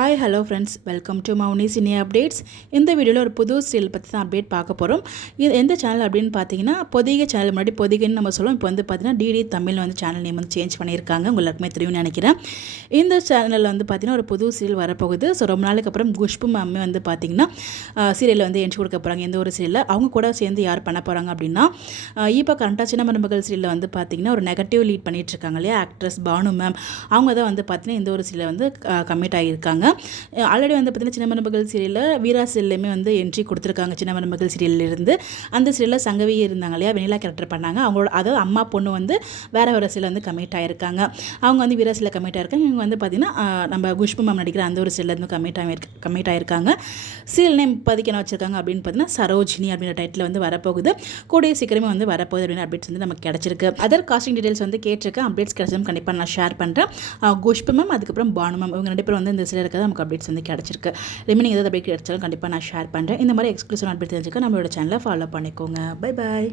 Hi hello friends, welcome to Mouni cine updates. இந்த வீடியோவில் ஒரு புது சீரியல் பற்றி தான் அப்டேட் பார்க்க போகிறோம். இது எந்த சேனல் அப்படின்னு பார்த்தீங்கன்னா, பொதிகை சேனல். முன்னாடி பொதிகைன்னு நம்ம சொல்லுவோம். இப்போ வந்து பார்த்தீங்கன்னா டிடி தமிழ் வந்து சேனல் நேம் வந்து சேஞ்ச் பண்ணியிருக்காங்க. எல்லாருக்குமே தெரியும்னு நினைக்கிறேன். இந்த சேனலில் வந்து பார்த்தீங்கன்னா ஒரு புது சீரியல் வரப்போகுது. ஸோ ரொம்ப நாளுக்கு அப்புறம் குஷ்பு மேமே வந்து பார்த்தீங்கன்னா சீரியலில் வந்து என்ட்ரி கொடுக்க போகிறாங்க. எந்த ஒரு சீரியலில் அவங்க கூட சேர்ந்து யார் பண்ண போகிறாங்க அப்படின்னா, இப்போ கரண்ட்டாக சின்ன மருமகள் சீரியலில் வந்து பார்த்தீங்கன்னா ஒரு நெகட்டிவ் லீட் பண்ணிட்டு இருக்காங்க இல்லையா, ஆக்ட்ரஸ் பானு மேம். அவங்க தான் வந்து பார்த்தீங்கன்னா இந்த ஒரு சீரியல் வந்து கமிட் ஆகியிருக்காங்க. ஆல்ரெடி வந்து பார்த்தீங்கன்னா சின்ன மருமகள் சீரியலில் வீரா சீரியல்லையுமே வந்து என்ட்ரி கொடுத்துருக்காங்க. சின்ன மருமகள் சீரியலிருந்து அந்த சீரியலில் சங்கவி இருந்தாங்க இல்லையா, வெனிலா கேரக்டர் பண்ணாங்க. அவங்களோட அதாவது அம்மா பொண்ணு வந்து வேற ஒரு சீரியல் வந்து கமிட் ஆகிருக்காங்க. அவங்க வந்து வீரா சீரியல் கமிட் ஆகிருக்காங்க. இவங்க வந்து பார்த்தீங்கன்னா நம்ம குஷ்பு மேம் நடிக்கிற அந்த ஒரு சீரியல் வந்து கமிட் ஆகிருக்காங்க. சீரியல் நேம் இப்போதைக்கு என்ன வச்சிருக்காங்க அப்படின்னு பார்த்தீங்கன்னா சரோஜினி அப்படின்ற டைட்டில் வந்து வரப்போகுது. கூடிய சீக்கிரமே வந்து வரப்போகுது அப்படின்னு அப்டேட்ஸ் வந்து நமக்கு கிடச்சிருக்கு. அதர் காஸ்டிங் டீடைல்ஸ் வந்து கேட்டிருக்கேன். அப்டேட்ஸ் கிடைச்சதும் கண்டிப்பாக நான் ஷேர் பண்ணுறேன். குஷ்பு மேம் அதுக்கப்புறம் பானு மேம் இவங்க 2 பேரும் வந்து இந்த சீரியல் இருக்கிறது நமக்கு அப்டேட்ஸ் வந்து கிடச்சிருக்கு. ரிமைனிங் ஏதாவது அப்டேட் கிடைச்சாலும் கண்டிப்பாக நான் ஷேர் பண்ணுறேன். இந்த மாதிரி எக்ஸ்க்ளூசிவ் அப்டேட் தெரிஞ்சுக்க நம்மளோட சேனலை ஃபாலோ பண்ணிக்கோங்க. Bye bye.